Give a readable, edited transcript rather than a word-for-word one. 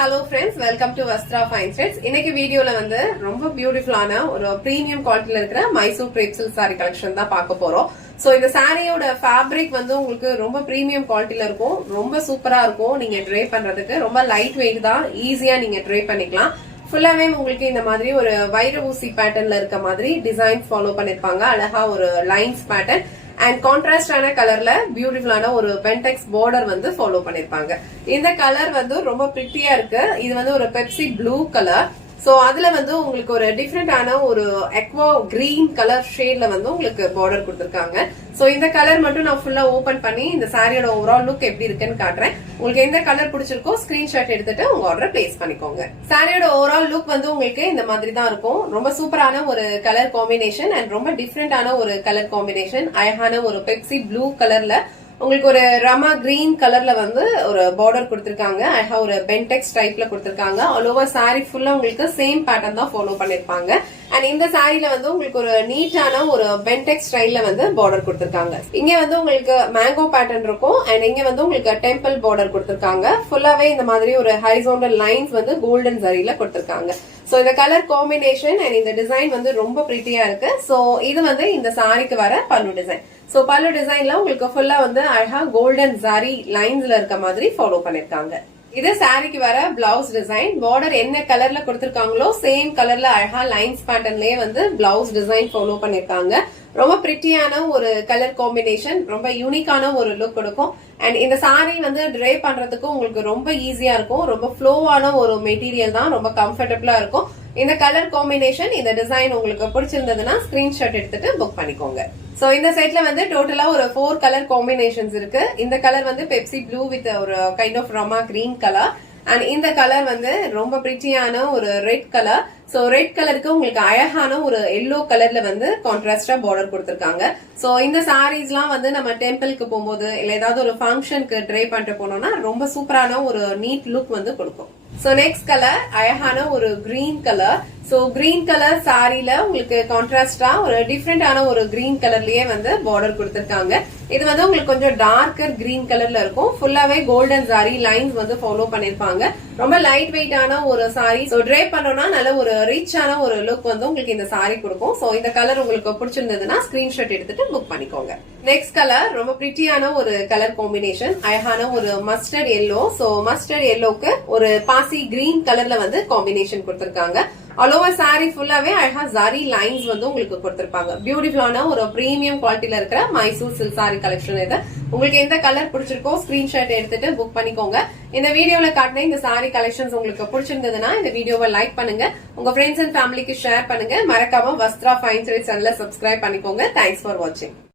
hello friends, welcome to Vastra Fine Threads. இன்னைக்கு வீடியோல வந்து ரொம்ப பியூட்டிஃபுல்லான ஒரு பிரீமியம் குவாலிட்டில இருக்கிற Mysore grape silk saree collection தான் பார்க்க போறோம். சோ இந்த சாரியோட ஃபேப்ரிக் வந்து உங்களுக்கு ரொம்ப பிரீமியம் குவாலிட்டில இருக்கும், ரொம்ப சூப்பரா இருக்கும். நீங்க ட்ரை பண்றதுக்கு ரொம்ப லைட் வெயிட் தான், ஈஸியா நீங்க ட்ரை பண்ணிக்கலாம். ஃபுல்லாவே உங்களுக்கு இந்த மாதிரி ஒரு வைர ஊசி பேட்டர்ன்ல இருக்க மாதிரி டிசைன் ஃபாலோ பண்ணிருப்பாங்க. அழகா ஒரு லைன்ஸ் பேட்டர்ன் அண்ட் கான்ட்ராஸ்டான கலர்ல பியூட்டிஃபுல்லான ஒரு பென்டெக்ஸ் பார்டர் வந்து ஃபாலோ பண்ணிருப்பாங்க. இந்த கலர் வந்து ரொம்ப பிரிட்டியா இருக்கு. இது வந்து ஒரு பெப்சி ப்ளூ கலர். சோ அதுல வந்து உங்களுக்கு ஒரு டிஃப்ரெண்டான ஒரு எக்வா கிரீன் கலர் ஷேட்ல வந்து உங்களுக்கு பார்டர் கொடுத்திருக்காங்க. சோ இந்த கலர் மட்டும் நான் ஃபுல்லா ஓபன் பண்ணி இந்த சாரியோட ஓவரால் லுக் எப்படி இருக்குன்னு காட்டுறேன். உங்களுக்கு எந்த கலர் பிடிச்சிருக்கோ ஸ்கிரீன்ஷாட் எடுத்துட்டு உங்க ஆர்டர் பிளேஸ் பண்ணிக்கோங்க. சாரியோட ஓவரால் லுக் வந்து உங்களுக்கு இந்த மாதிரி தான் இருக்கும். ரொம்ப சூப்பரான ஒரு கலர் காம்பினேஷன் அண்ட் ரொம்ப டிஃப்ரெண்டான ஒரு கலர் காம்பினேஷன். அழகான ஒரு பெப்சி ப்ளூ கலர்ல உங்களுக்கு ஒரு ரமா கிரீன் கலர்ல வந்து ஒரு பார்டர் கொடுத்திருக்காங்க. அழகா ஒரு பென்டெக்ஸ் டைப்ல கொடுத்திருக்காங்க. ஆல் ஓவர் சாரி ஃபுல்லா உங்களுக்கு சேம் பேட்டர்ன் தான் ஃபாலோ பண்ணிருப்பாங்க. அண்ட் இந்த சாரில வந்து உங்களுக்கு ஒரு நீட்டான ஒரு பென்டெக்ஸ் ஸ்டைல்ல வந்து பார்டர் கொடுத்திருக்காங்க. இங்க வந்து உங்களுக்கு மேங்கோ பேட்டர்ன் இருக்கும் அண்ட் இங்க வந்து உங்களுக்கு டெம்பிள் பார்டர் கொடுத்திருக்காங்க. ஃபுல்லாவே இந்த மாதிரி ஒரு ஹரிசாண்டல் லைன்ஸ் வந்து கோல்டன் ஜரியில கொடுத்திருக்காங்க. சோ இந்த கலர் காம்பினேஷன் அண்ட் இந்த டிசைன் வந்து ரொம்ப பிரிட்டியா இருக்கு. சோ இது வந்து இந்த சாரிக்கு வர பல்லு டிசைன். சோ பல்லு டிசைன்ல உங்களுக்கு ஃபுல்லா வந்து அழகா கோல்டன் ஜரி லைன்ஸ்ல இருக்க மாதிரி ஃபாலோ பண்ணிருக்காங்க. இது சாரிக்கு வர பிளவுஸ் டிசைன். பார்டர் என்ன கலர்ல கொடுத்திருக்காங்களோ சேம் கலர்ல அழகா லைன்ஸ் பேட்டர்ன்லயே வந்து பிளவுஸ் டிசைன் ஃபாலோ பண்ணிருக்காங்க. ரொம்ப பிரிட்டியான ஒரு கலர் காம்பினேஷன், ரொம்ப யூனிக்கான ஒரு லுக் கொடுக்கும். அண்ட் இந்த சாரி வந்து ட்ரை பண்றதுக்கு உங்களுக்கு ரொம்ப ஈஸியா இருக்கும். ரொம்ப ஃப்ளோவான ஒரு மெட்டீரியல் தான், ரொம்ப கம்ஃபர்டபுளா இருக்கும். இந்த கலர் காம்பினேஷன், இந்த டிசைன் உங்களுக்கு பிடிச்சிருந்ததுன்னா ஸ்கிரீன்ஷாட் எடுத்துட்டு புக் பண்ணிக்கோங்க. சோ இந்த செட்ல வந்து டோட்டலா ஒரு 4 கலர் காம்பினேஷன்ஸ் இருக்கு. இந்த கலர் வந்து பெப்சி ப்ளூ வித் ஒரு கைண்ட் ஆஃப் ரமா கிரீன் கலர் அண்ட் இந்த கலர் வந்து ரொம்ப பிரிட்டியான ஒரு ரெட் கலர். சோ ரெட் கலருக்கு உங்களுக்கு அழகான ஒரு எல்லோ கலர்ல வந்து கான்ட்ராஸ்டா பார்டர் கொடுத்திருக்காங்க. சோ இந்த சாரீஸ் எல்லாம் வந்து நம்ம டெம்பிளுக்கு போகும்போது இல்ல ஏதாவது ஒரு ஃபங்க்ஷனுக்கு ட்ரை பண்ணிட்டு போனோம்னா ரொம்ப சூப்பரான ஒரு நீட் லுக் வந்து கொடுக்கும். சோ நெக்ஸ்ட் கலர் அழகான ஒரு green colour. So green colour சாரில உங்களுக்கு கான்ட்ராஸ்டா ஒரு டிஃப்ரெண்டான ஒரு கிரீன் கலர்லயே வந்து பார்டர் கொடுத்திருக்காங்க. இது வந்து உங்களுக்கு கொஞ்சம் டார்க்கர் கிரீன் கலர்ல இருக்கும். ஃபுல்லாவே கோல்டன் சாரி லைன்ஸ் வந்து ஃபாலோ பண்ணிருப்பாங்க. ரொம்ப லைட் வெயிட்டான ஒரு சாரி. சோ ட்ரை பண்ணோம்னா நல்ல ஒரு ரிச்சான ஒரு லுக் வந்து உங்களுக்கு இந்த சாரி கொடுக்கும். சோ இந்த கலர் உங்களுக்கு பிடிச்சிருந்ததுன்னா ஸ்கிரீன்ஷாட் எடுத்துட்டு புக் பண்ணிக்கோங்க. நெக்ஸ்ட் கலர் ரொம்ப பிரிட்டியான ஒரு கலர் காம்பினேஷன். அழகான ஒரு மஸ்டர்ட் எல்லோ. சோ மஸ்டர்ட் எல்லோக்கு ஒரு பாசி கிரீன் கலர்ல வந்து காம்பினேஷன் கொடுத்திருக்காங்க. ஆல் ஓவர் சாரி ஃபுல்லாவே அழகா ஜரி லைன்ஸ் வந்து உங்களுக்கு கொடுத்திருப்பாங்க. பியூட்டிஃபுல்லான ஒரு பிரீமியம் குவாலிட்டில இருக்கிற மைசூர் சில்க் சாரி கலெக்ஷன் இது. உங்களுக்கு எந்த கலர் பிடிச்சிருக்கோ ஸ்கிரீன்ஷாட் எடுத்துட்டு புக் பண்ணிக்கோங்க. இந்த வீடியோல காட்டின இந்த சாரி கலெக்ஷன்ஸ் உங்களுக்கு பிடிச்சிருந்ததுன்னா இந்த வீடியோவை லைக் பண்ணுங்க, உங்க ஃப்ரெண்ட்ஸ் அண்ட் ஃபேமிலிக்கு ஷேர் பண்ணுங்க. மறக்காம வஸ்த்ரா ஃபைன் த்ரெட்ஸ் சேனலை சப்ஸ்கிரைப் பண்ணிக்கோங்க. தேங்க்ஸ் ஃபார் வாட்சிங்.